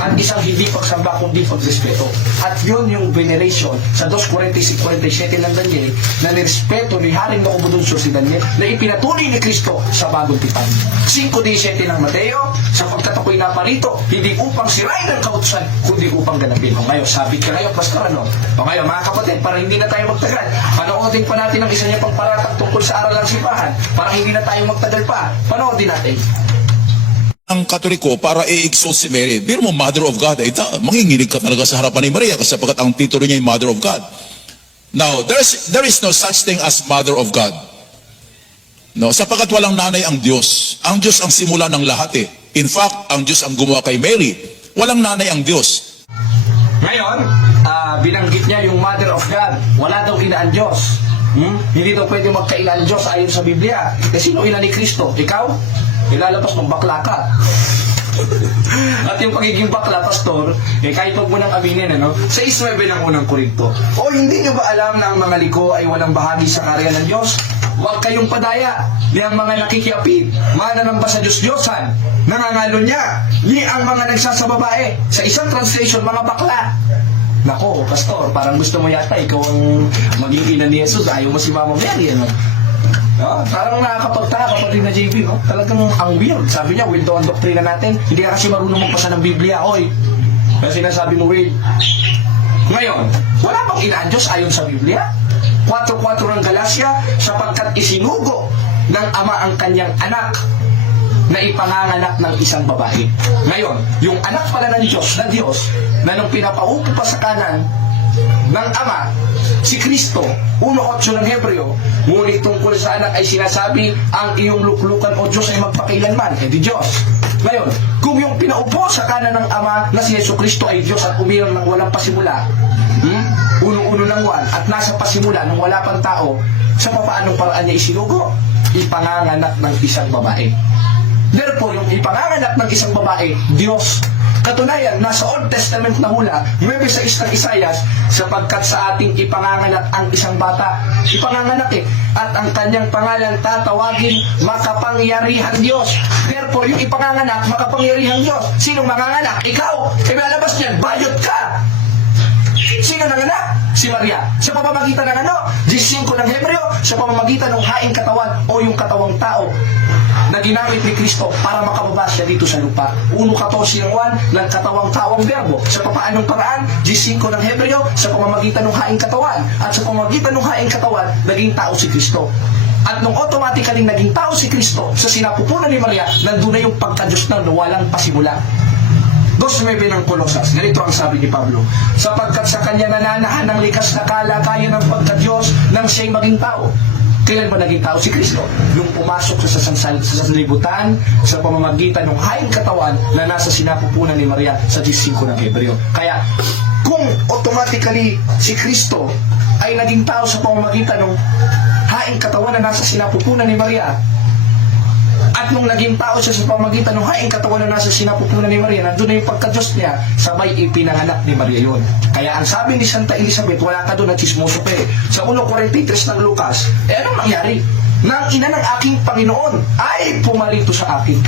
at isang hindi pagsamba kundi pagrespeto. At yun yung veneration sa 2:46-47 ng Daniel na nirespeto ni Haring Nabucodonosor si Daniel na ipinatuloy ni Kristo sa bagong tipan. 5:17 ng Mateo, sapagkat ako'y naparito hindi upang sirain ang kautusan kundi upang ganapin. O ngayon, sabi ka ngayon, Pastor, ano? O ngayon, mga kapatid, para hindi na tayo magtagal, panoodin pa natin ang isa niya pang paratang tungkol sa aral ng simbahan para hindi na tayo magtagal pa. Panoodin natin. Ang Katoliko para i-exalt si Mary. Biro mo, Mother of God. Manginginig ka talaga sa harapan ni Maria kasi sapagkat ang titulo niya ay Mother of God. Now, there is no such thing as Mother of God. No, sapagkat walang nanay ang Diyos. Ang Diyos ang simula ng lahat eh. In fact, ang Diyos ang gumawa kay Mary. Walang nanay ang Diyos. Ngayon, binanggit niya yung Mother of God. Wala daw ina ang Diyos. Hindi daw pwede magkaila ang Diyos ayon sa Biblia. Sino ina ni Kristo? Ikaw? Ilalabas ng bakla ka. At yung pagiging bakla, Pastor, kahit huwag mo nang aminin, sa 6:9 ng unang Korinto. O hindi nyo ba alam na ang mga liko ay walang bahagi sa karya ng Diyos? Huwag kayong padaya. Di ang mga nakikiapid, mananamba sa Diyos-Diyosan, nangangalo niya. Di ang mga nagsasababae. Sa isang translation, mga bakla. Nako, Pastor, parang gusto mo yata ikaw ang maging ina ni Jesus. Ayaw mo si Mama Mary, parang nakakapagtaka kapatid na JP, talagang ang weird. Sabi niya, weird daw ang doktrina natin. Hindi ka kasi marunong magbasa ng Biblia, oy. Kasi sinasabi mo, weird. Ngayon, wala bang ina ang Diyos ayon sa Biblia? 4:4 ng Galacia, sapagkat isinugo ng Ama ang kanyang anak na ipanganganak ng isang babae. Ngayon, yung anak pala ng Diyos, na nung pinapaupo pa sa kanan ng Ama, si Kristo, 1:8 ng Hebreo, ngunit tungkol sa anak ay sinasabi, ang iyong luklukan o Diyos ay magpakailanman, di Diyos. Ngayon, kung yung pinaupo sa kanan ng Ama na si Yesu Kristo ay Diyos at umiral ng walang pasimula, 1:1 ng 1, at nasa pasimula nung wala pang tao, sa papaanong paraan niya isinugo? Ipanganganak ng isang babae. Therefore, yung ipanganganak ng isang babae, Diyos. Katunayan, nasa Old Testament na hula, 9:6 ng Isaias, sapagkat sa ating ipanganganak ang isang bata. Ipanganganak at ang kanyang pangalan tatawagin makapangyarihan Diyos. Therefore, yung ipanganganak, makapangyarihan Diyos. Sinong manganganak? Ikaw. Ibalabas niyan, bayot ka. Sino nanganak? Si Maria. Sa pamamagitan ng 15 ng Hebreo, sa pamamagitan ng haing katawan o yung katawang tao na ginamit ni Kristo para makababa siya dito sa lupa. 1:14 ng 1 ng katawang-tawang verbo. Sa papaanong paraan? 15 ng Hebreo, sa pamamagitan ng haing katawan. At sa pamamagitan ng haing katawan, naging tao si Kristo. At nung automatically naging tao si Kristo, sa sinapupunan ni Maria, nandun na yung pagka-Diyos na walang pasimula. 2:9 ng Colosas, ganito ang sabi ni Pablo, sapagkat sa kanya nananahan ng likas na kalagayan ng pagka-Diyos nang siya'y maging tao. Kailan ba naging tao si Kristo? Nung pumasok sa sanlibutan sa pamamagitan ng haing katawan na nasa sinapupunan ni Maria sa 15 ng Hebreo. Kaya, kung automatically si Kristo ay naging tao sa pamamagitan ng haing katawan na nasa sinapupunan ni Maria, at nung naging tao siya sa pamamagitan ng haing katawan na nasa sinapupunan ni Maria, nandun na yung pagka-Diyos niya, sabay ipinanganak ni Maria yun. Kaya ang sabi ni Santa Elizabeth, wala ka doon na chismoso pa sa 1:43 ng Lucas, anong nangyari? Nang ina ng aking Panginoon ay pumarito sa akin.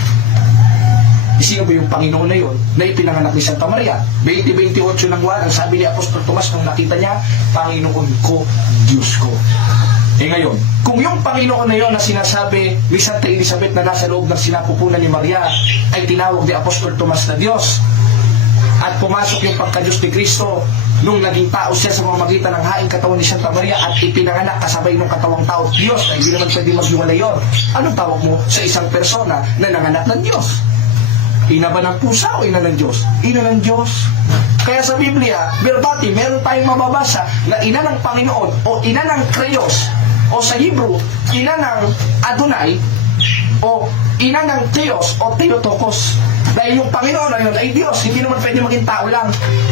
Sino ba yung Panginoon na yun na ipinanganak ni Santa Maria? 20:28 ng 1, ang sabi ni Apostol Tomas nung nakita niya, Panginoon ko, Diyos ko. Ngayon, kung yung Panginoon na yun na sinasabi ni Santa Elizabeth na nasa loob ng sinapupunan ni Maria ay tinawag ni Apostol Tomas na Diyos at pumasok yung pagka-Diyos ni Kristo nung naging tao siya sa pamamagitan ng haing katawan ni Santa Maria at ipinanganak kasabay ng katawang tao Diyos na hindi naman pwede maghiwalay yun. Anong tawag mo sa isang persona na nanganak ng Diyos? Ina ba ng pusa o ina ng Diyos? Ina ng Diyos. Kaya sa Biblia, verbatim, meron tayong mababasa na ina ng Panginoon o ina ng Kriyos o sa Hebrew, ina ng Adonai o ina ng Theos o Theotokos. Dahil yung Panginoon na yun ay Diyos, hindi naman pwede maging tao lang.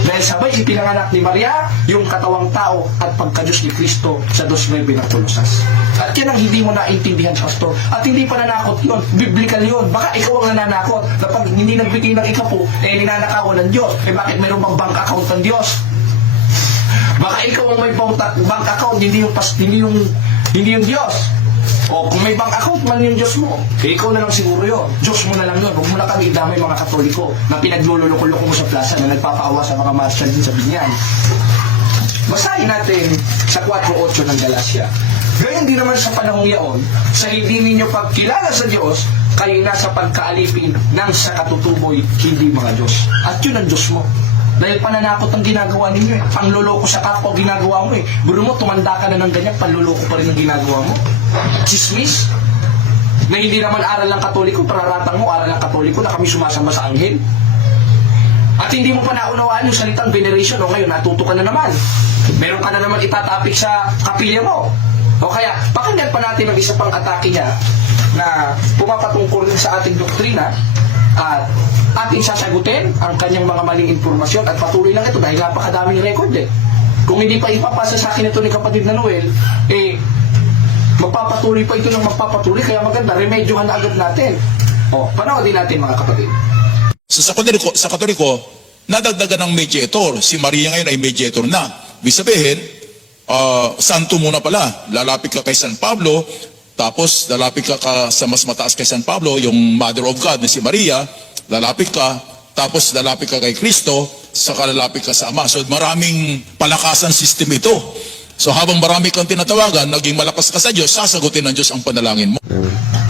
Dahil sabay ipinanganak ni Maria yung katawang tao at pagka-Diyos ni Kristo sa 2.9 ng Kolosas. At yan ang hindi mo naintindihan, Pastor. At hindi pa nanakot yun, biblical yun. Baka ikaw ang nananakot na pag hindi nagbigay ng ikapo, ninanakawan ng Diyos. Bakit mayroong bang bank account ng Diyos? Baka ikaw ang may bank account, hindi yung Diyos. O kung may bank account man yung Diyos mo, ikaw na lang siguro yun. Diyos mo na lang yun. Huwag mo na kami idamay mga Katoliko na pinaglululoko-loko mo sa plaza na nagpapaawa sa mga marshal din sa binyan. Basahin natin sa 4.8 ng Galacia. Gayon din naman sa panahong yaon, sa hindi ninyo pagkilala sa Diyos, kayo nasa pagkaalipin ng sa katutuboy, hindi mga Diyos. At yun ang Diyos mo. Dahil pananakot ang ginagawa ninyo eh. Panluloko sa kapwa ginagawa mo eh. Buro mo, tumanda ka na ng ganyan, panluloko pa rin ang ginagawa mo. Chismis. Na hindi naman aral ng Katoliko, pararatang mo, aral ng Katoliko na kami sumasamba sa anghel. At hindi mo pa naunawaan yung salitang veneration. O ngayon, natuto ka na naman. Meron ka na naman itatapik sa kapilya mo. O kaya, pakinggan pa natin ang isa pang atake niya na pumapatungkol sa ating doktrina at ating sasagutin ang kanyang mga maling impormasyon at patuloy lang ito dahil napakadaming record eh. Kung hindi pa ipapasa sa akin ito ni kapatid na Noel, magpapatuloy pa ito ng magpapatuloy, kaya maganda, remedyohan na agad natin. O, panoodin natin mga kapatid. So sa Katoliko, nadagdagan ng mediator. Si Maria ngayon ay mediator na. Ibig sabihin, santo muna pala. Lalapit ka kay San Pablo, tapos lalapit ka sa mas mataas kay San Pablo, yung Mother of God na si Maria, lalapit ka, tapos lalapit ka kay Kristo, saka lalapit ka sa Ama. So maraming palakasan system ito. So habang marami kang tinatawagan, naging malakas ka sa Diyos, sasagutin ng Diyos ang panalangin mo.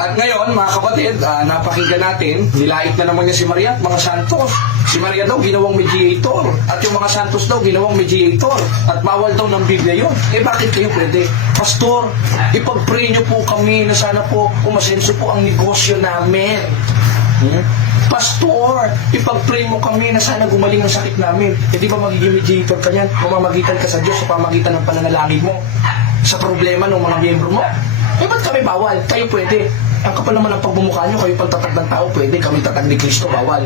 At ngayon, mga kapatid, napakinggan natin, nilait na naman niya si Maria at mga santos. Si Maria daw ginawang mediator, at yung mga santos daw ginawang mediator, at bawal daw ng Biblia yun. Bakit kayo pwede? Pastor, ipag-pray niyo po kami na sana po umasenso po ang negosyo namin. Pastor, ipag-pray mo kami na sana gumaling ang sakit namin. Di ba magiging mediator ka niyan? Mamamagitan ka sa Diyos sa pamagitan ng pananalangin mo sa problema ng mga miyembro mo. Ba't kami bawal? Kayo pwede. Ang kapal naman ang pagbumukha nyo, kayo pagtatag ng tao, pwede. Kami tatag ni Kristo, bawal.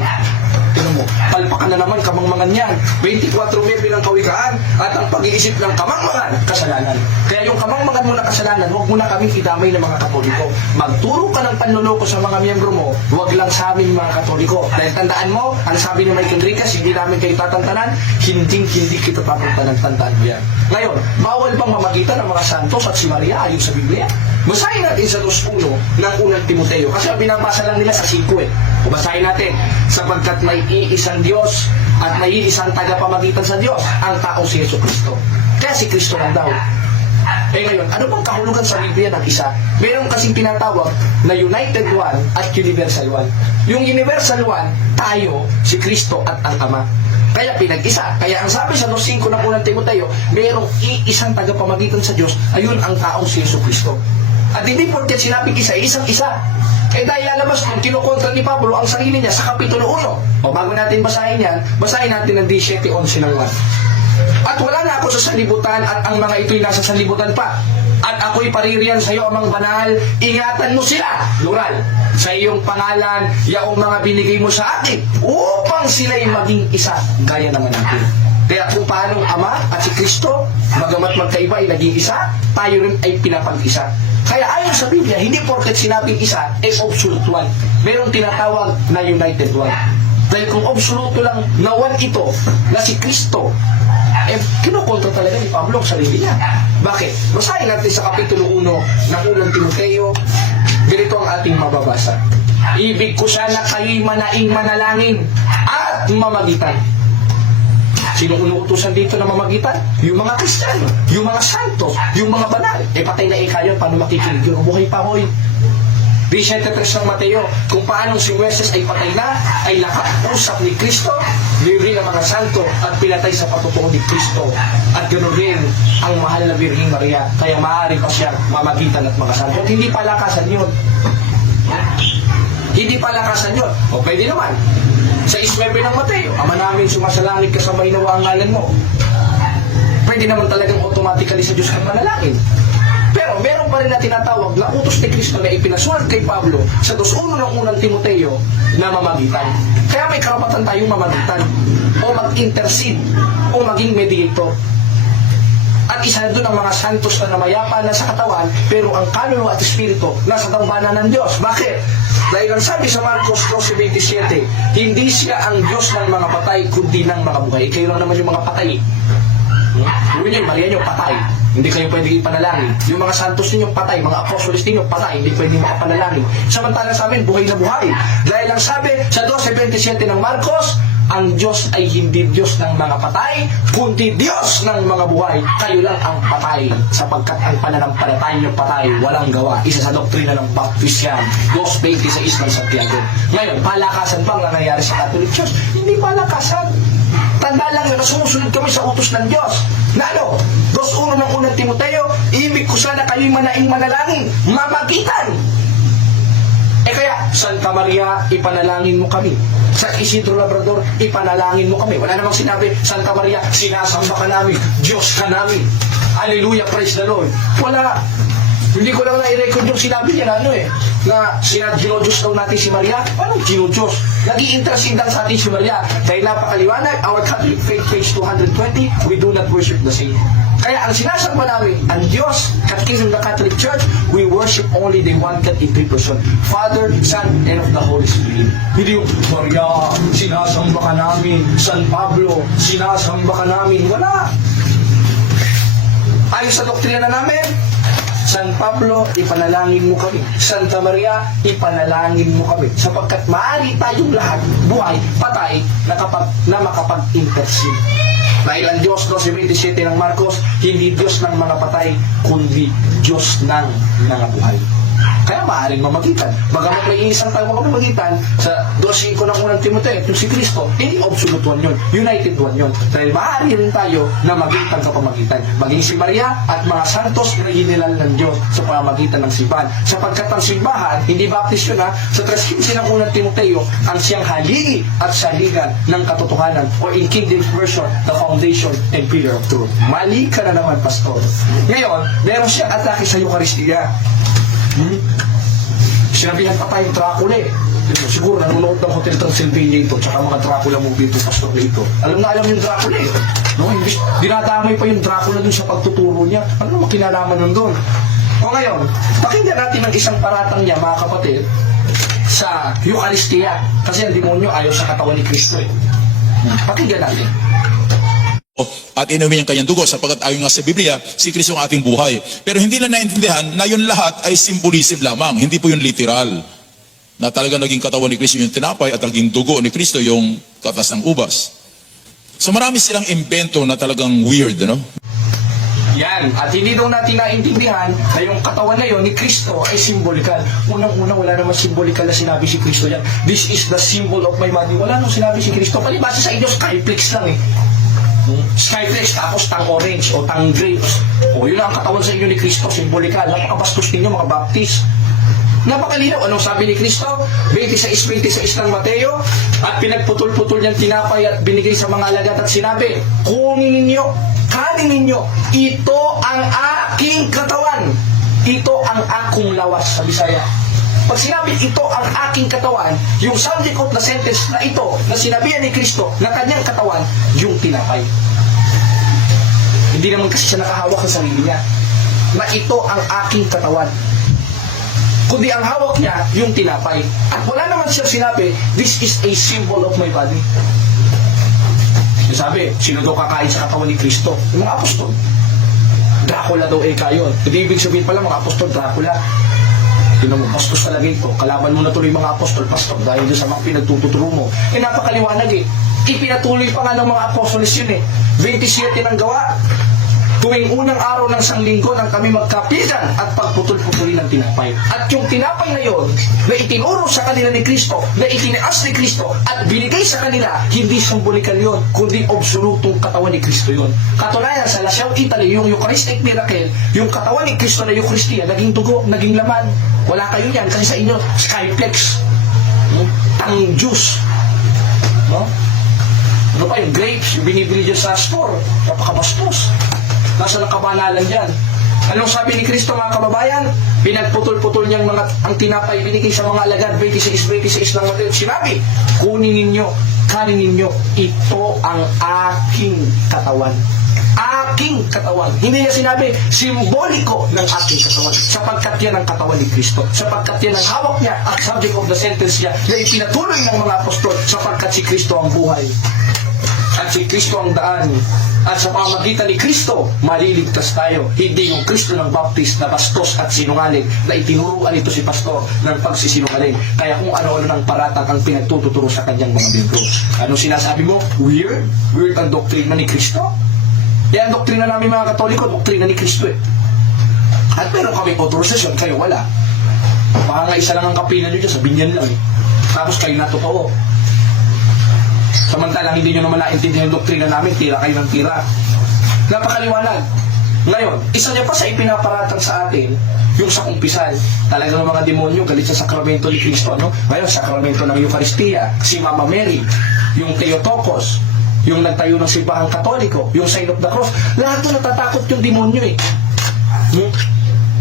Tignan mo, palpakan na naman kamangmangan yan. 24 Miyembro ng Kawikaan at ang pag-iisip ng kamangmangan, kasalanan. Kaya yung kamangmangan mo na kasalanan, huwag mo na kaming idamay ng mga Katoliko. Magturo ka ng panluloko sa mga miyembro mo, huwag lang sa amin mga Katoliko. Dahil tandaan mo, ang sabi ni Mike Enriquez, hindi namin kayo tatantanan, hindi kita tatantanan, tandaan mo yan. Ngayon, bawal bang mamagitan ng mga santos at si Maria ayon sa Biblia? Basahin natin sa 2.1 ng unang Timoteo. Kasi binabasa lang nila sa 5 eh. O basahin natin. Sapagkat may iisang Diyos at may iisang tagapamagitan sa Diyos, ang taong si Yesu Kristo. Kaya si Kristo lang daw. Ngayon, ano bang kahulugan sa Biblia ng isa? Meron kasing tinatawag na United One at Universal One. Yung Universal One, tayo, si Kristo at ang Ama. Kaya pinag-isa. Kaya ang sabi sa 2.5 ng unang Timoteo, mayroong iisang tagapamagitan sa Diyos, ayun ang taong si Yesu Kristo. At hindi porket sinabing isa, isang-isa. Dahil lalabas kung kinukontra ni Pablo ang sarili niya sa Kapitulo 1. O bago natin basahin yan, basahin natin ang 17:11 ng 1. At wala na ako sa sanlibutan at ang mga ito'y nasa sanlibutan pa. At ako'y paririyan sa iyo amang banal, ingatan mo sila, plural, sa iyong pangalan, yaong mga binigay mo sa akin, upang sila'y maging isa, gaya naman natin. Kaya kung paano Ama at si Kristo, bagamat magkaiba ay naging isa, tayo rin ay pinapag-isa. Kaya ayon sa Biblia, hindi porket sinabing isa, absolute one. Merong tinatawag na united one. Dahil kung absoluto lang na one ito, na si Kristo, kinukontra talaga ni Pablo ang sarili niya. Bakit? Basahin natin sa Kapitulo 1 ng unang Timoteo, ganito ang ating mababasa. Ibig ko sana kayo'y manaing manalangin at mamagitan. Sino unuutusan dito na mamagitan? Yung mga Kristiyano, yung mga santos, yung mga banal. Patay na kayo, paano makikinig yun? Buhay pa, hoy. Vicente 3 ng Mateo, kung paanong si Moises ay patay na, ay nakausap ni Kristo, libre ng mga santo at pinatay sa patutuo ni Kristo. At ganoon rin ang mahal na Birheng Maria, kaya maaari pa siya mamagitan at mga santo. At hindi palakasan yun. Hindi palakasan yun. O pwede naman. Sa 9 ng Mateo, Ama namin sumasalangit ka sa mainawa ang ngalan mo. Pwede naman talagang automatically sa Diyos kang manalangin. Pero meron pa rin na tinatawag na utos ni Kristo na ipinasulat kay Pablo sa 2:1 ng unang Timoteo na mamagitan. Kaya may karapatan tayong mamagitan o mag-intercede o maging mediator. At isa doon ang mga santos na namayapa na sa katawan, pero ang kaluluwa at espiritu nasa dambana ng Diyos. Bakit? Dahil ang sabi sa Marcos 12:27, hindi siya ang Diyos ng mga patay, kundi ng mga buhay. Kayo lang naman yung mga patay. Yun yun, Maria nyo, patay. Hindi kayo pwede ipanalangin. Yung mga santos ninyo, patay. Mga apostolis ninyo, patay. Hindi pwede makapanalangin. Samantala sa amin, buhay na buhay. Dahil ang sabi sa 12:27 ng Marcos, ang Diyos ay hindi Diyos ng mga patay, kundi Diyos ng mga buhay. Kayo lang ang patay, sapagkat ang pananampalataya niyo patay, walang gawa. Isa sa doktrina ng Baptist yan. 2:26 ng Santiago. Ngayon, palakasan bang nangyayari sa Catholic Church? Hindi palakasan. Tanda lang yun na sumusunod kami sa utos ng Diyos. Na ano? 2:1 ng unang Timoteo, ibig ko sana kayo'y manaing manalangin, mamagitan. Kaya, Santa Maria, ipanalangin mo kami. Sa Isidro Labrador, ipanalangin mo kami. Wala namang sinabi, Santa Maria, sinasamba ka namin, Diyos ka namin. Hallelujah, praise the Lord. Wala. Hindi ko lang na-record yung sinabi niya na ginodiyos daw natin si Maria. Anong ginodiyos? Nag-i-intercede lang sa atin si Maria. Dahil napakaliwanag, our Catholic Faith, page 220, we do not worship the saint. Kaya ang sinasamba namin, ang Diyos, Catechism of the Catholic Church, we worship only the one God in three person, Father, Son, and of the Holy Spirit. Hindi yung, Maria, sinasamba ka namin, San Pablo, sinasamba ka namin. Wala. Ayon sa doktrina namin, San Pablo, ipanalangin mo kami. Santa Maria, ipanalangin mo kami. Sapagkat maaari tayong lahat, buhay, patay, na makapag-intercede. Dahil ang Diyos, 12:27 ng Marcos, hindi Diyos ng mga patay, kundi Diyos ng mga buhay. Kaya maaaring mamagitan. Bagamat may isang tayo mamagitan, sa 2:5 ng unang Timoteo, yung si Kristo, hindi absolute one yun. United one yun. Dahil maaari rin tayo na magitan kapamagitan. Maging si Maria at mga santos na ginilal ng Diyos sa pamamagitan ng simbahan. Sapagkat ang simbahan, hindi baptist yun sa 3:15 ng unang Timoteo, ang siyang haligi at saligan ng katotohanan, or in King James Version, the foundation and pillar of truth. Mali ka na naman, Pastor. Ngayon, meron siyang atake sa Eucharistia. Sinabihan pa tayong Dracula Siguro nanonood ng Hotel Transylvania ito, tsaka mga Dracula movie ito, Pastor na ito. Alam na alam yung Dracula no? Dinadamay pa yung Dracula dun sa pagtuturo niya. Ano naman kinalaman nun doon? O ngayon, pakinggan natin ang isang paratang niya, mga kapatid, sa Eucharistia. Kasi ang demonyo ayaw sa katawan ni Kristo Pakinggan natin. At inumin ang kanyang dugo sapagkat ayon nga sa Biblia, si Kristo ang ating buhay. Pero hindi na naintindihan na yun lahat ay symbolism lamang, hindi po yun literal. Na talaga naging katawan ni Kristo yung tinapay at naging dugo ni Kristo yung katas ng ubas. So marami silang invento na talagang weird, Yan. At hindi daw natin naintindihan na yung katawan na yun ni Kristo ay symbolikal. Unang-unang wala naman symbolikal na sinabi si Kristo yan. This is the symbol of my body. Wala nang sinabi si Kristo. Palibasa sa inyo, skyflex lang Skyflex, tapos tang orange o tang grapes. O yun ang katawan sa inyo ni Kristo, symbolikal. Napakabastos ninyo mga Baptist. Napakalinaw. Anong sabi ni Kristo? 26:26 ng Mateo. At pinagputol-putol niyang tinapay at binigay sa mga alagad at sinabi, kunin ninyo, kanin ninyo, ito ang aking katawan. Ito ang akong lawas sa Bisaya. Pag sinabi ito ang aking katawan, yung subject of the sentence na ito, na sinabihan ni Kristo, na kanyang katawan, yung tinapay. Hindi naman kasi siya nakahawak sa sarili niya. Na ito ang aking katawan. Kundi ang hawak niya, yung tinapay. At wala naman siya sinabi, this is a symbol of my body. Sabi, sino daw kakain sa katawan ni Kristo? Yung mga apostol. Dracula daw kayo. Hindi ibig sabihin pala mga apostol, Dracula. Tinan mo, bastos talaga ito. Kalaban mo na tuloy mga apostol, pastor, dahil doon sa mga pinagtututuro mo. Napakaliwanag Ipinatuloy pa nga ng mga apostoles yun 27 ng Gawa. Tuwing unang araw ng sanglinggo nang kami magkapigan at pagputol-putulin ng tinapay. At yung tinapay na yon na itinuro sa kanila ni Kristo, na itinaas ni Kristo at binigay sa kanila, hindi symbolikal yon, kundi absolutong katawan ni Kristo yon. Katunayan sa Lasyaw, Italy, yung Eucharistic miracle, yung katawan ni Kristo na Eucharistia, naging dugo, naging laman. Wala kayo yan kasi sa inyo, skyplex, tang juice. No? Ano pa yung grapes, yung binibili dyan sa store, napakabastos. Nasa nakabanalan dyan. Anong sabi ni Kristo mga kababayan? Pinagputol-putol niyang ang tinapay binigay sa mga alagad, 26 ng Mateo. Sinabi, kunin ninyo, kanin ninyo, ito ang aking katawan. Aking katawan. Hindi niya sinabi, simboliko ng aking katawan. Sapagkat yan ang katawan ni Kristo. Sapagkat yan ang hawak niya at subject of the sentence niya na ipinatuloy ng mga apostol. Sapagkat si Kristo ang buhay. At si Kristo ang daan. At sa pamamagitan ni Kristo, maliligtas tayo. Hindi yung Kristo ng Baptist na bastos at sinungaling na itinuruan ito si pastor ng pagsisinungaling. Kaya kung ano-ano ng paratang ang pinagtututuro sa kanyang mga membro. Anong sinasabi mo? Weird? Weird ang doktrina ni Kristo? Yan ang doktrina namin mga Katoliko, doktrina ni Kristo At meron kaming autorisasyon, kayo wala. Baka nga isa lang ang kapila nyo dyan, sabihin niyan lang Tapos kayo na totoo. Samantalang hindi nyo naman naintindihan yung doktrina namin, tira kayo ng tira. Napakaliwanag. Ngayon, isa niya pa sa ipinaparatang sa atin, yung sa kumpisal. Talagang mga demonyo, galit sa sakramento ni Kristo. No? Ngayon, sakramento ng Eucharistia, si Mama Mary, yung Theotokos, yung nagtayo ng simbahang Katoliko, yung Sign of the Cross, lahat na natatakot yung demonyo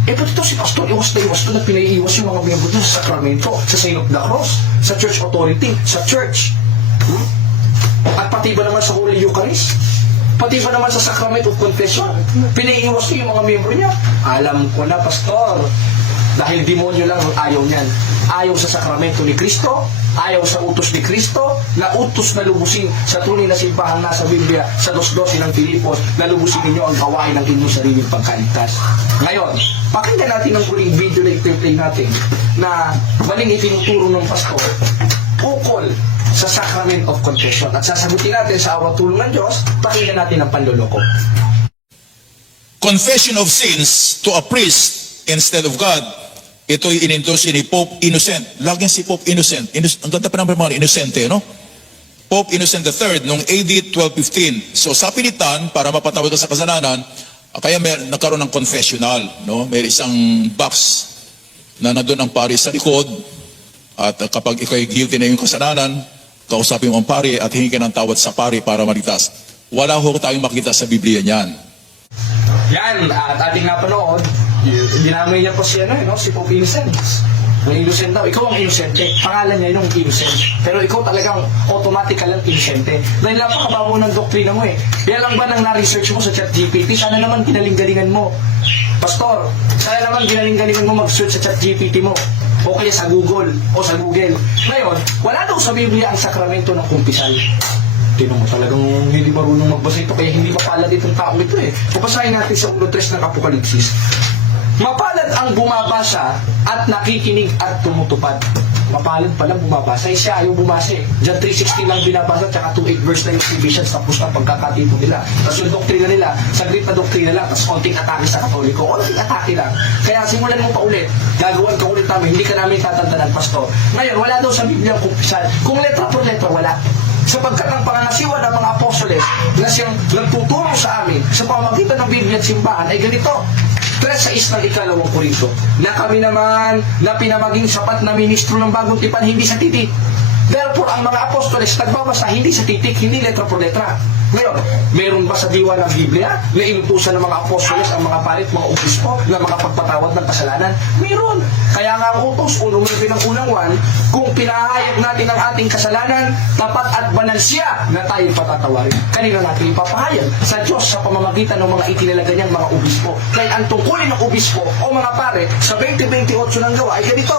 pati ito si Pastor, iwas na pinaiiwas yung mga miyembro dun sa sakramento, sa Sign of the Cross, sa Church Authority, sa Church. At pati ba naman sa Holy Eucharist? Pati ba naman sa Sacrament of Confession? Pinaiiwas niyo yung mga miyembro niya. Alam ko na, Pastor. Dahil demonyo lang ayaw niyan. Ayaw sa sakramento ni Kristo, ayaw sa utos ni Kristo, na utos na lubusin sa tunay na simbahang nasa Biblia, sa 2:12 ng Filipos, na lubusin ninyo ang gawain ng inyong sariling pagkaligtas. Ngayon, pakinggan natin ang huling video na i-play natin na maling itinuturo ng pastor ukol sa Sacrament of Confession. At sasagutin natin sa awa tulong ng Diyos, pakinggan natin ang panloloko. Confession of sins to a priest instead of God, ito'y inendorse ni Pope Innocent. Laging si Pope Innocent. Ang ganda pa naman mga Innocente, no? Pope Innocent III, noong AD 1215. So sa pilitan, para mapatawad ka sa kasalanan, kaya nagkaroon ng confessional, no? May isang box na nandun ang pari sa likod, at kapag ikaw ay guilty na yung kasalanan, kausapin mo ang pari at hingi ka ng tawad sa pari para maligtas. Wala ho tayong makita sa Biblia niyan. Yan, at ating napanood, dinamay niya po si Pope Innocent. Ang innocent daw, ikaw ang inosente. Pangalan niya yung innocent. Pero ikaw talagang automatic lang inosente. Dahil napakabago ng doktrina mo Yan lang ba nang na-research mo sa ChatGPT? Sana naman ginaling-galingan mo. Pastor, sana naman ginaling-galingan mo mag-search sa ChatGPT mo. O kaya sa Google o sa Google. Ngayon, wala daw sa Biblia ang sakramento ng kumpisal. Tinan mo talagang hindi marunong magbasa ito, kaya hindi mapalad itong tao ito Papasahin natin sa 1:3 ng Apokalipsis. Mapalad ang bumabasa at nakikinig at tumutupad. Mapalad palang bumabasa. Siya ayaw bumasa Diyan 3:16 lang binabasa, tsaka 2:8 verse na yung Ephesians, tapos na pagkakatipon nila. Tapos yung doktrina nila, saglit na doktrina lang, tapos konting atake sa Katoliko. Konting atake lang. Kaya simulan mo pa ulit. Gagawin ka ulit namin. Hindi ka namin tatantanan, Pastor. Ngayon, wala daw sa Biblia ang kumpisal. Kung letra por letra, wala. Sapagkat ang pangangasiwa ng mga apostoles na siyang nagtuturo sa amin sa pamamagitan ng Biblia at simbahan ay ganito. 3:6 ng ikalawang Korinto, na kami naman na pinamaging sapat na ministro ng bagong tipan, hindi sa titik. Therefore, ang mga apostoles nagbabasa hindi sa titik, hindi letra por letra. Ngayon, meron ba sa diwa ng Biblia na inutusan ng mga apostoles ang mga parit, mga obispo, na mga pagpatawad ng kasalanan? Meron. Kaya nga ang utos, unang unang 1, kung pinahayag natin ang ating kasalanan, tapat at banal siya na tayo patatawarin. Kanina natin ipapahayag sa Diyos sa pamamagitan ng mga itinalaga niyang mga obispo. Kaya ang tungkulin ng obispo o mga pare sa 20:28 ng Gawa ay ganito.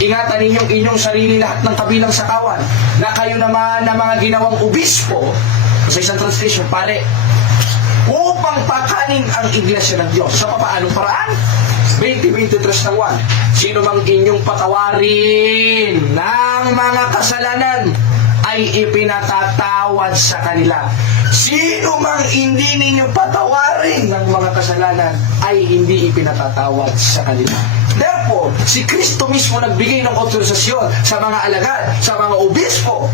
Ingatan ninyong inyong sarili lahat ng kabilang sakawan, na kayo naman na mga ginawang obispo, sa isang translation, pare, upang pakanin ang iglesia ng Diyos. Sa papaanong paraan? 20:23 ng 1. Sino mang inyong patawarin ng mga kasalanan ay ipinatatawad sa kanila. Sino mang hindi ninyo patawarin ng mga kasalanan ay hindi ipinatatawad sa kanila. Therefore, si Kristo mismo nagbigay ng otorisasyon sa mga alagad, sa mga obispo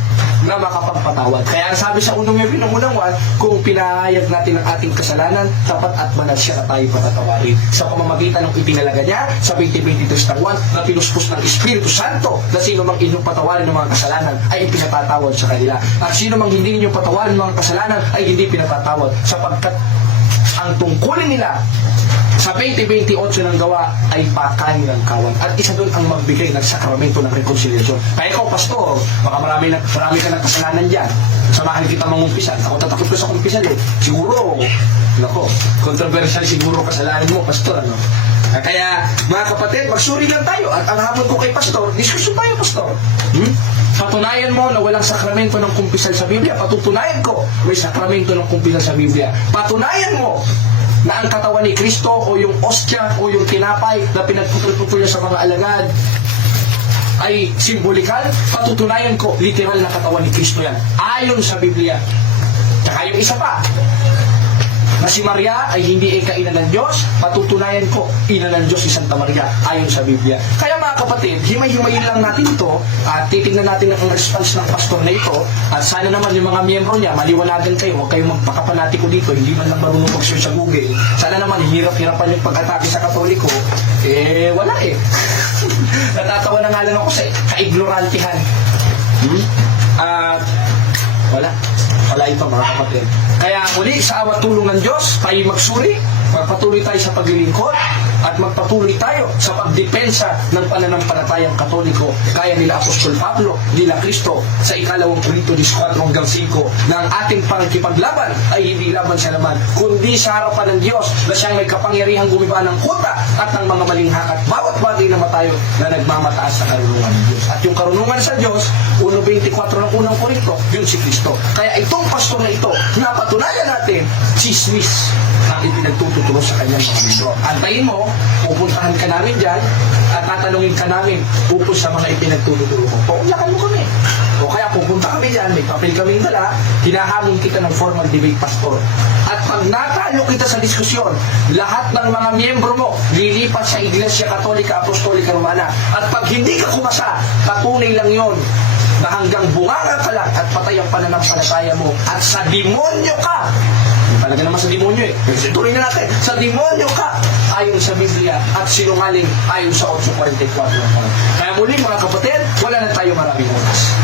na makapagpatawad. Kaya sabi sa unang Hebreo ng unang 1, kung pinahayag natin ang ating kasalanan, tapat at banal siya na tayo patatawarin. Sa pamamagitan ng ipinalaga niya sa 20:23 ng 1 na pinuspos ng Espiritu Santo na sino mang inyong patawarin ng mga kasalanan ay ipinatatawad sa kanila. At sino mang hindi ninyong patawarin ng mga kasalanan ay hindi pinatatawad sapagkat ang tungkulin nila sa 20:28 ng gawa ay pakain ng kawan. At isa doon ang magbigay ng sakramento ng reconciliation. Kaya ikaw, pastor, baka marami ka ng kasalanan dyan. Samahan kita mangumpisan. Ako tatakot ko sa kumpisan eh. Siguro, controversial siguro kasalanan mo, pastor. Ano? Kaya, mga kapatid, magsuri lang tayo. At ang hamon ko kay pastor, diskusyon tayo, pastor. Patunayan mo na walang sakramento ng kumpisal sa Biblia. Patutunayan ko, may sakramento ng kumpisal sa Biblia. Patunayan mo na ang katawan ni Kristo o yung ostya o yung tinapay na pinagputol-putol niya sa mga alagad ay simbolikal. Patutunayan ko, literal na katawan ni Kristo yan. Ayon sa Biblia. Tsaka yung isa pa, na si Maria ay hindi ika-ina ng Diyos, patutunayan ko, ina ng Diyos si Santa Maria, ayon sa Biblia. Kaya mga kapatid, himay-himayin lang natin ito at titignan natin ang response ng pastor na ito at sana naman yung mga miyembro niya, maliwanagan kayo, huwag kayong magpakapanatiko dito, hindi man lang marunong mag-search sa Google. Sana naman, hirap-hirapan yung pag-atake sa Katoliko, wala eh. Natatawa na nga lang ako sa kaignorantihan. Wala ito mga kapatid. Kaya muli sa awa tulong ng Diyos, tayo magsuri, magpatuloy tayo sa paglilingkod, at magpatuloy tayo sa pagdepensa ng pananampalatayang Katoliko kaya nila Apostol Pablo, nila Kristo sa 2 Korinto 14:5 na ang ating pangkipaglaban ay hindi laban sa laman, kundi sa harapan ng Diyos na siyang may kapangyarihang gumiba ng kuta at ng mga maling hakat bawat bagay na matayo na nagmamataas sa karunungan ng Diyos. At yung karunungan sa Diyos, 1:24 ng unang Korinto, yun si Kristo. Kaya itong pastor na ito, napatunayan natin, chismis ang ipinagtututuro sa kanyang mga libro. Antayin mo, pupuntahan ka namin dyan at tatanungin ka namin upos sa mga ipinagtuturo ko. Paunyakan mo kami. O kaya pupunta kami dyan, may papel kaming dala, hinahamon kita ng formal debate, pastor. At pag natalo kita sa diskusyon, lahat ng mga miyembro mo lilipat sa Iglesia Katolika Apostolika Romana. At pag hindi ka kumasa, patunay lang yon na hanggang bunganga ka lang at patay ang pananampalataya mo at sa demonyo ka. Talaga naman sa demonyo eh. Tuloy na natin. Sa demonyo ka ayon sa Biblia at sinungaling ayon sa 8:44. Kaya muli mga kapatid, wala na tayo maraming oras.